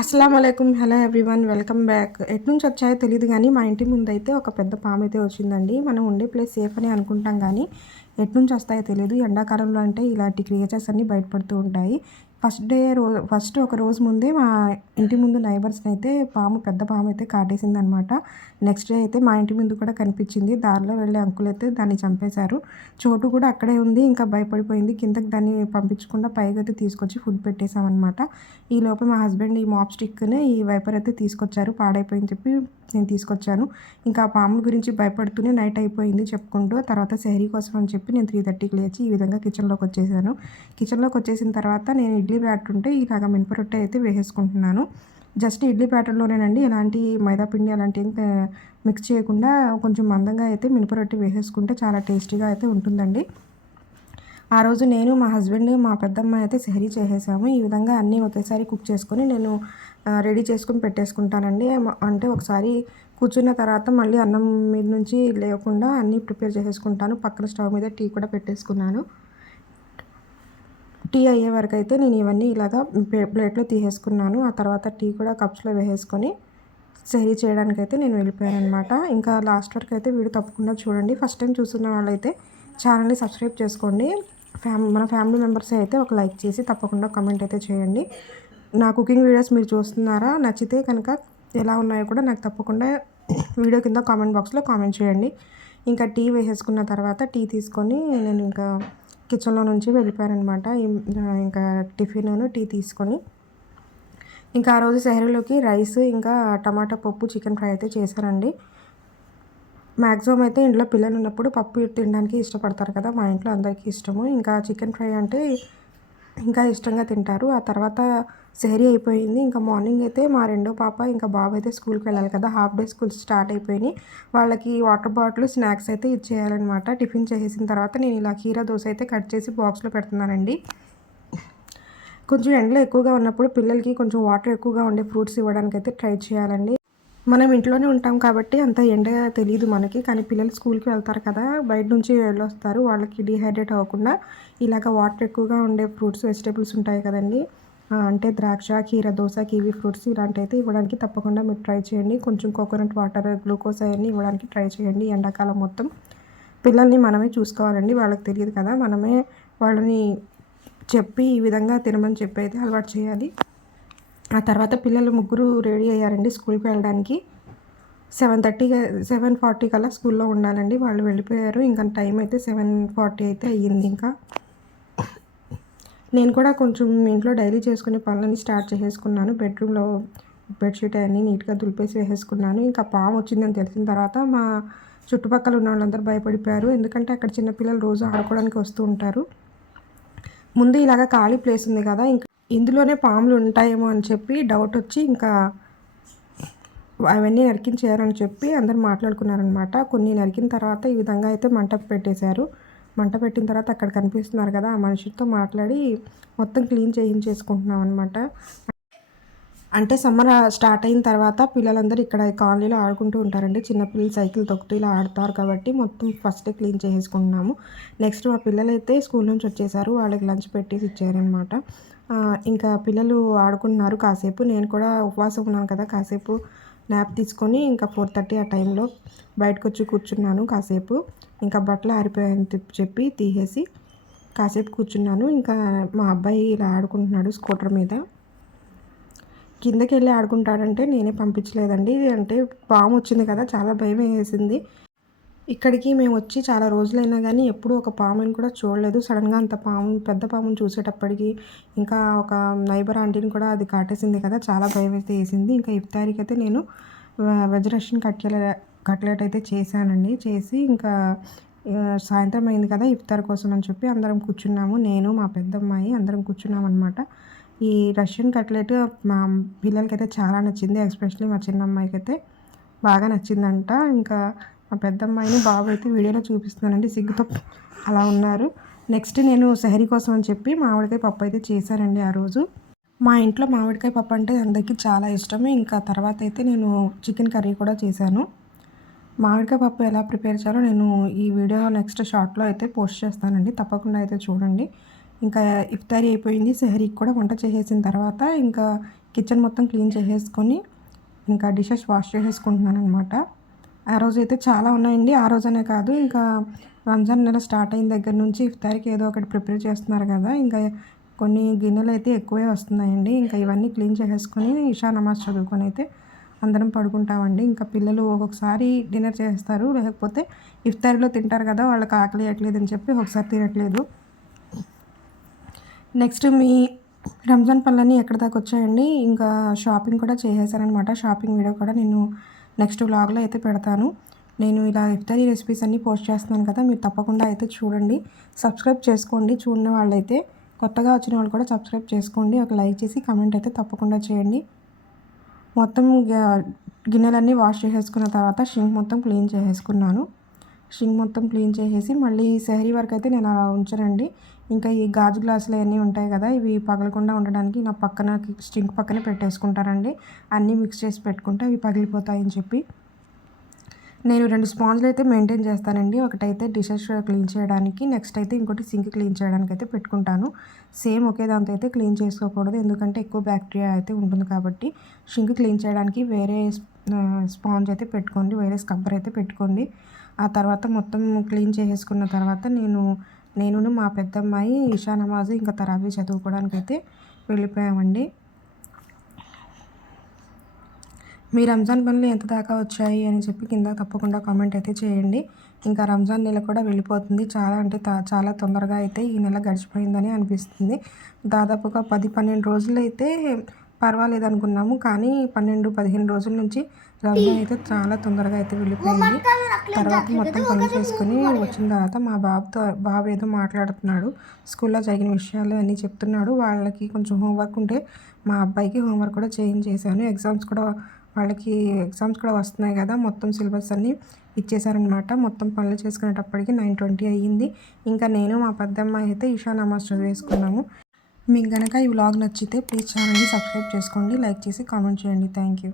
అస్సలాముఅలైకుం. Hello everyone, welcome back. ఎట్నుంచి వచ్చాయో తెలీదు కానీ మా ఇంటి ముందైతే ఒక పెద్ద పామైతే వచ్చిందండి. మనం ఉండే ప్లేస్ సేఫ్ అని అనుకుంటాం కానీ ఎట్నుంచి వస్తాయో తెలియదు. ఎండాకాలంలో అంటే ఇలాంటి క్రియేచర్స్ అన్నీ బయటపడుతూ ఉంటాయి. ఫస్ట్ ఒక రోజు ముందే మా ఇంటి ముందు నైబర్స్ని అయితే పెద్ద పాము అయితే కాటేసిందనమాట. నెక్స్ట్ డే అయితే మా ఇంటి ముందు కూడా కనిపించింది. దారిలో వెళ్ళే అంకుల్ అయితే దాన్ని చంపేశారు. చోటు కూడా అక్కడే ఉంది. ఇంకా భయపడిపోయింది. కిందకి దాన్ని పంపించకుండా పైకి అయితే తీసుకొచ్చి ఫుడ్ పెట్టేశామన్నమాట. ఈ లోపల మా హస్బెండ్ ఈ మాప్ స్టిక్ని ఈ వైపర్ అయితే తీసుకొచ్చారు. పాడైపోయింది చెప్పి నేను తీసుకొచ్చాను. ఇంకా ఆ పాముల గురించి భయపడుతూనే నైట్ అయిపోయింది చెప్పుకుంటూ. తర్వాత సెహరీ కోసం అని చెప్పి నేను 3:30కి లేచి ఈ విధంగా కిచెన్లోకి వచ్చేసాను. కిచెన్లోకి వచ్చేసిన తర్వాత నేను ఇడ్లీ బ్యాటర్ ఉంటే ఇలాగ మినపరొట్టె అయితే వేసేసుకుంటున్నాను. జస్ట్ ఇడ్లీ బ్యాటర్లోనేనండి, ఎలాంటి మైదా పిండి అలాంటి మిక్స్ చేయకుండా కొంచెం మందంగా అయితే మినపరొట్టె వేసేసుకుంటే చాలా టేస్టీగా అయితే ఉంటుందండి. ఆ రోజు నేను, మా హస్బెండ్, మా పెద్దమ్మ అయితే సెహరీ చేసేసాము. ఈ విధంగా అన్నీ ఒకేసారి కుక్ చేసుకొని నేను రెడీ చేసుకొని పెట్టేసుకుంటానండి. అంటే ఒకసారి కూర్చున్న తర్వాత మళ్ళీ అన్నం మీద నుంచి లేకుండా అన్నీ ప్రిపేర్ చేసేసుకుంటాను. పక్కన స్టవ్ మీద టీ కూడా పెట్టేసుకున్నాను. టీ అయ్యే వరకు అయితే నేను ఇవన్నీ ఇలాగా ప్లేట్లో తీసేసుకున్నాను. ఆ తర్వాత టీ కూడా కప్స్లో వేసేసుకొని సెహరీ చేయడానికైతే నేను వెళ్ళిపోయాను అనమాట. ఇంకా లాస్ట్ వరకు అయితే వీడియో తప్పకుండా చూడండి. ఫస్ట్ టైం చూస్తున్న వాళ్ళైతే ఛానల్ని సబ్స్క్రైబ్ చేసుకోండి. మన ఫ్యామిలీ మెంబర్స్ అయితే ఒక లైక్ చేసి తప్పకుండా కామెంట్ అయితే చేయండి. నా కుకింగ్ వీడియోస్ మీరు చూస్తున్నారా? నచ్చితే కనుక ఎలా ఉన్నాయో కూడా నాకు తప్పకుండా వీడియో కింద కామెంట్ బాక్స్లో కామెంట్ చేయండి. ఇంకా టీ వేసేసుకున్న తర్వాత టీ తీసుకొని నేను ఇంకా కిచెన్లో నుంచి వెళ్ళిపోయానమాట. ఇంకా టిఫిన్ టీ తీసుకొని ఇంకా ఆ రోజు సెహరీలోకి రైస్ ఇంకా టమాటా పప్పు చికెన్ ఫ్రై అయితే చేశానండి. మ్యాక్సిమం అయితే ఇంట్లో పిల్లలు ఉన్నప్పుడు పప్పు తినడానికి ఇష్టపడతారు కదా, మా ఇంట్లో అందరికీ ఇష్టము. ఇంకా చికెన్ ఫ్రై అంటే ఇంకా ఇష్టంగా తింటారు. ఆ తర్వాత సెహరీ అయిపోయింది. ఇంకా మార్నింగ్ అయితే మా రెండో పాప ఇంకా బాబు అయితే స్కూల్కి వెళ్ళాలి కదా, హాఫ్ డే స్కూల్స్ స్టార్ట్ అయిపోయినాయి. వాళ్ళకి వాటర్ బాటిల్ స్నాక్స్ అయితే ఇచ్చేయాలన్నమాట. టిఫిన్ చేసేసిన తర్వాత నేను ఇలా కీరా దోశ అయితే కట్ చేసి బాక్స్లో పెడుతున్నానండి. కొంచెం ఎండలో ఎక్కువగా ఉన్నప్పుడు పిల్లలకి కొంచెం వాటర్ ఎక్కువగా ఉండే ఫ్రూట్స్ ఇవ్వడానికి అయితే ట్రై చేయాలండి. మనం ఇంట్లోనే ఉంటాం కాబట్టి అంత ఎండ తెలియదు మనకి, కానీ పిల్లలు స్కూల్కి వెళ్తారు కదా, బయట నుంచి వెళ్ళొస్తారు, వాళ్ళకి డీహైడ్రేట్ అవ్వకుండా ఇలాగ వాటర్ ఎక్కువగా ఉండే ఫ్రూట్స్ వెజిటేబుల్స్ ఉంటాయి కదండి, అంటే ద్రాక్ష, కీర దోస, కివీ ఫ్రూట్స్ ఇలాంటి అయితే ఇవ్వడానికి తప్పకుండా మీరు ట్రై చేయండి. కొంచెం కోకోనట్ వాటర్, గ్లూకోజ్ అవన్నీ ఇవ్వడానికి ట్రై చేయండి. ఎండాకాలం మొత్తం పిల్లల్ని మనమే చూసుకోవాలండి, వాళ్ళకి తెలియదు కదా, మనమే వాళ్ళని చెప్పి ఈ విధంగా తినమని చెప్పి అయితే అలవాటు చేయాలి. ఆ తర్వాత పిల్లలు ముగ్గురు రెడీ అయ్యారండి స్కూల్కి వెళ్ళడానికి. 7:40 కల్లా స్కూల్లో ఉండాలండి. వాళ్ళు వెళ్ళిపోయారు. ఇంకా టైం అయితే 7:40 అయితే అయ్యింది. ఇంకా నేను కూడా కొంచెం ఇంట్లో డైలీ చేసుకునే పనులని స్టార్ట్ చేసేసుకున్నాను. బెడ్రూమ్లో బెడ్షీట్ అన్నీ నీట్గా దులిపేసి వేసేసుకున్నాను. ఇంకా పాము వచ్చిందని తెలిసిన తర్వాత మా చుట్టుపక్కల ఉన్న వాళ్ళందరూ భయపడిపోయారు. ఎందుకంటే అక్కడ చిన్నపిల్లలు రోజు ఆడుకోవడానికి వస్తూ ఉంటారు. ముందు ఇలాగ ఖాళీ ప్లేస్ ఉంది కదా, ఇంకా ఇందులోనే పాములు ఉంటాయేమో అని చెప్పి డౌట్ వచ్చి ఇంకా అవన్నీ నరికించేయాలని చెప్పి అందరు మాట్లాడుకున్నారనమాట. కొన్ని నరికిన తర్వాత ఈ విధంగా అయితే మంట పెట్టేశారు. మంట పెట్టిన తర్వాత అక్కడ కనిపిస్తున్నారు కదా, ఆ మనిషితో మాట్లాడి మొత్తం క్లీన్ చేయించేసుకుంటున్నాం అనమాట. అంటే సమ్మర్ స్టార్ట్ అయిన తర్వాత పిల్లలందరూ ఇక్కడ కాలనీలో ఆడుకుంటూ ఉంటారండి. చిన్నపిల్లలు సైకిల్ తొక్కుతూ ఇలా ఆడతారు కాబట్టి మొత్తం ఫస్టే క్లీన్ చేసేసుకుంటున్నాము. నెక్స్ట్ మా పిల్లలైతే స్కూల్ నుంచి వచ్చేసారు. వాళ్ళకి లంచ్ పెట్టేసి ఇచ్చారనమాట. ఇంకా పిల్లలు ఆడుకుంటున్నారు కాసేపు. నేను కూడా ఉపవాసం ఉన్నాను కదా, కాసేపు న్యాప్ తీసుకొని ఇంకా 4:30 ఆ టైంలో బయటకు వచ్చి కూర్చున్నాను కాసేపు. ఇంకా బట్టలు ఆరిపోయాయని చెప్పి తీసేసి కాసేపు కూర్చున్నాను. ఇంకా మా అబ్బాయి ఇలా ఆడుకుంటున్నాడు స్కూటర్ మీద. కిందకి వెళ్ళి ఆడుకుంటాడంటే నేనే పంపించలేదండి. అంటే పాము వచ్చింది కదా, చాలా భయం వేసింది. ఇక్కడికి మేము వచ్చి చాలా రోజులైనా కానీ ఎప్పుడూ ఒక పాముని కూడా చూడలేదు. సడన్గా అంత పెద్ద పాముని చూసేటప్పటికి ఇంకా ఒక నైబర్ ఆంటీని కూడా అది కాటేసింది కదా, చాలా భయం అయితే వేసింది. ఇంకా ఇఫ్తారీకి అయితే నేను వెజ్ రష్యన్ కట్లెట్ అయితే చేశానండి. చేసి ఇంకా సాయంత్రం అయింది కదా, ఇఫ్తార్ కోసం అని చెప్పి అందరం కూర్చున్నాము. నేను, మా పెద్దమ్మాయి అందరం కూర్చున్నాం అనమాట. ఈ రష్యన్ కట్లెట్ మా పిల్లలకైతే చాలా నచ్చింది. ఎస్పెషల్లీ మా చిన్నమ్మాయికి అయితే బాగా నచ్చిందంట. ఇంకా మా పెద్దమ్మాయిని బాబు అయితే వీడియోలో చూపిస్తున్నానండి, సిగ్గుతో అలా ఉన్నారు. నెక్స్ట్ నేను సెహరీ కోసం అని చెప్పి మామిడికాయ పప్పు అయితే చేశానండి. ఆ రోజు మా ఇంట్లో మామిడికాయ పప్పు అంటే అందరికీ చాలా ఇష్టము. ఇంకా తర్వాత అయితే నేను చికెన్ కర్రీ కూడా చేశాను. మామిడికాయ పప్పు ఎలా ప్రిపేర్ చేయాలో నేను ఈ వీడియో నెక్స్ట్ షార్ట్లో అయితే పోస్ట్ చేస్తానండి, తప్పకుండా అయితే చూడండి. ఇంకా ఇఫ్తారీ అయిపోయింది. సెహరీకి కూడా వంట చేసేసిన తర్వాత ఇంకా కిచెన్ మొత్తం క్లీన్ చేసేసుకొని ఇంకా డిషెస్ వాష్ చేసేసుకుంటున్నాను అనమాట. ఆ రోజైతే చాలా ఉన్నాయండి. ఆ రోజనే కాదు, ఇంకా రంజాన్ నెల స్టార్ట్ అయిన దగ్గర నుంచి ఇఫ్తార్‌కి ఏదో ఒకటి ప్రిపేర్ చేస్తున్నారు కదా! ఇంకా కొన్ని గిన్నెలైతే ఎక్కువే వస్తున్నాయండి. ఇంకా ఇవన్నీ క్లీన్ చేసేసుకొని ఇషా నమాజ్ చదువుకొని అయితే అందరం పడుకుంటామండి. ఇంకా పిల్లలు ఒక్కొక్కసారి డిన్నర్ చేస్తారు. లేకపోతే ఇఫ్తార్‌లో తింటారు కదా! వాళ్ళకి ఆకలి ఎయట్లేదని చెప్పి ఒకసారి తినట్లేదు. నెక్స్ట్ మీ రంజాన్ పనులన్నీ ఎక్కడి దాకా వచ్చాయండి. ఇంకా షాపింగ్ కూడా చేసేసాననమాట. షాపింగ్ వీడియో కూడా నేను నెక్స్ట్ వ్లాగ్‌లో అయితే పెడతాను. నేను ఇలా ఇఫ్తారీ రెసిపీస్ అన్నీ పోస్ట్ చేస్తున్నాను కదా! మీరు తప్పకుండా అయితే చూడండి. సబ్స్క్రైబ్ చేసుకోండి చూడని వాళ్ళైతే. కొత్తగా వచ్చిన వాళ్ళు కూడా సబ్స్క్రైబ్ చేసుకోండి. ఒక లైక్ చేసి కామెంట్ అయితే తప్పకుండా చేయండి. మొత్తం గిన్నెలన్నీ వాష్ చేసేసుకున్న తర్వాత షింక్ మొత్తం క్లీన్ చేసేసుకున్నాను. షింక్ మొత్తం క్లీన్ చేసేసి మళ్ళీ సెహరీ వరకు అయితే నేను అలా ఉంచనండి. ఇంకా ఈ గాజు గ్లాసులు అన్నీ ఉంటాయి కదా! ఇవి పగలకుండా ఉండడానికి నా పక్కన షింక్ పక్కనే పెట్టేసుకుంటానండి. అన్నీ మిక్స్ చేసి పెట్టుకుంటే అవి పగిలిపోతాయని చెప్పి. నేను 2 స్పాంజ్‌లు అయితే మెయింటైన్ చేస్తానండి. ఒకటైతే డిషెస్ క్లీన్ చేయడానికి, నెక్స్ట్ అయితే ఇంకోటి సింక్ క్లీన్ చేయడానికైతే పెట్టుకుంటాను. సేమ్ ఒకే దాంతో అయితే క్లీన్ చేసుకోకూడదు. ఎందుకంటే ఎక్కువ బ్యాక్టీరియా అయితే ఉంటుంది కాబట్టి. షింక్ క్లీన్ చేయడానికి వేరే స్పాంజ్ అయితే పెట్టుకోండి. వేరే స్క్రబ్బర్ అయితే పెట్టుకోండి. ఆ తర్వాత మొత్తం క్లీన్ చేసేసుకున్న తర్వాత నేనును మా పెద్దమ్మాయి ఇషా నమాజ్ ఇంకా తరావీ చదువుకోవడానికైతే వెళ్ళిపోయామండి. మీ రంజాన్ పనులు ఎంత దాకా వచ్చాయి అని చెప్పి కింద తప్పకుండా కామెంట్ అయితే చేయండి. ఇంకా రంజాన్ నెల కూడా వెళ్ళిపోతుంది. చాలా అంటే చాలా తొందరగా అయితే ఈ నెల గడిచిపోయిందని అనిపిస్తుంది. దాదాపుగా 10, 12 రోజులైతే పర్వాలేదనుకున్నాము. కానీ 12, 15 రోజుల నుంచి రంజాన్ అయితే చాలా తొందరగా అయితే వెళ్ళిపోయింది. తర్వాత మొత్తం పనులు చేసుకొని వచ్చిన తర్వాత మా బాబు ఏదో మాట్లాడుతున్నాడు. స్కూల్లో జరిగిన విషయాలు అన్నీ చెప్తున్నాడు. వాళ్ళకి కొంచెం హోంవర్క్ ఉంటే మా అబ్బాయికి హోంవర్క్ కూడా చేయించేశాను. ఎగ్జామ్స్ కూడా వస్తున్నాయి కదా! మొత్తం సిలబస్ అన్నీ ఇచ్చేసారనమాట. మొత్తం పనులు చేసుకునేటప్పటికి 9:20 అయ్యింది. ఇంకా నేను మా పెద్దమ్మాయి అయితే ఇషా నమాజ్ చదివేసుకున్నాము. మీకు గనక ఈ వ్లాగ్ నచ్చితే ప్లీజ్ ఛానల్‌ని సబ్స్క్రైబ్ చేసుకోండి. లైక్ చేసి కామెంట్ చేయండి. Thank you.